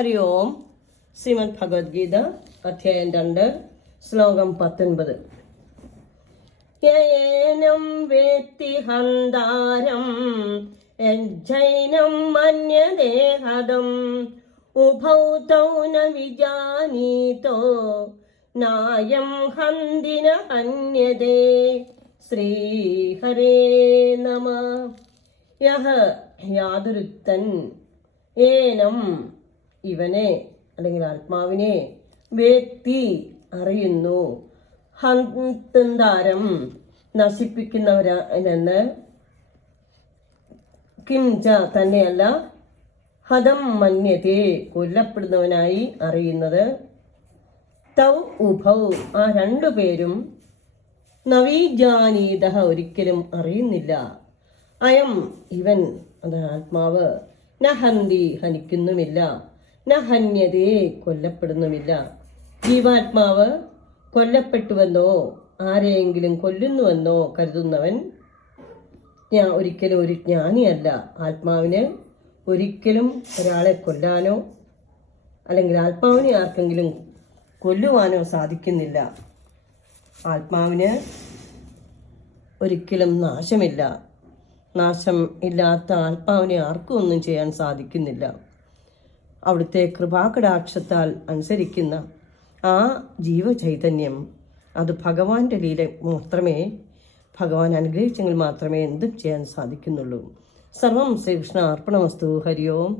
ഹരി ഓം. ശ്രീമദ് ഭഗവത്ഗീത അധ്യായം 2 ശ്ലോകം 19. യേനം വേത്തി ഹന്താരം യജ്ജൈനം മന്യതേ ഹതം ഉഭൗ തൗ ന വിജാനീതോ നായം ഹന്തിന ഹന്യതേ. ശ്രീഹരേ നമഃ. യഹ യാതൊരുത്തൻ ഏനം ഇവനെ അല്ലെങ്കിൽ ആത്മാവിനെ വേത്തി അറിയുന്നു, ഹന്താരം നശിപ്പിക്കുന്നവരെന്ന്, കിംച തന്നെയല്ല, ഹതം മന്യതേ കൊല്ലപ്പെടുന്നവനായി അറിയുന്നത്, തൗ ഉഭൗ ആ രണ്ടുപേരും, നവീജാനീത ഒരിക്കലും അറിയുന്നില്ല, അയം ഇവൻ അത് ആത്മാവ്, നഹന്തി ഹനിക്കുന്നുമില്ല, നഹന്യതേ കൊല്ലപ്പെടുന്നുമില്ല. ജീവാത്മാവ് കൊല്ലപ്പെട്ടുവെന്നോ ആരെയെങ്കിലും കൊല്ലുന്നുവെന്നോ കരുതുന്നവൻ ഒരിക്കലും ഒരു ജ്ഞാനിയല്ല. ആത്മാവിന് ഒരിക്കലും ഒരാളെ കൊല്ലാനോ അല്ലെങ്കിൽ ആത്മാവിനെ ആർക്കെങ്കിലും കൊല്ലുവാനോ സാധിക്കുന്നില്ല. ആത്മാവിന് ഒരിക്കലും നാശമില്ല. നാശം ഇല്ലാത്ത ആത്മാവിനെ ആർക്കും ഒന്നും ചെയ്യാൻ സാധിക്കുന്നില്ല. അവിടുത്തെ കൃപാകടാക്ഷത്താൽ അനുസരിക്കുന്ന ആ ജീവചൈതന്യം, അത് ഭഗവാന്റെ ലീല മാത്രമേ, ഭഗവാൻ അനുഗ്രഹിച്ചെങ്കിൽ മാത്രമേ എന്തും ചെയ്യാൻ സാധിക്കുന്നുള്ളൂ. സർവം ശ്രീകൃഷ്ണ അർപ്പണമസ്തു. ഹരി ഓം.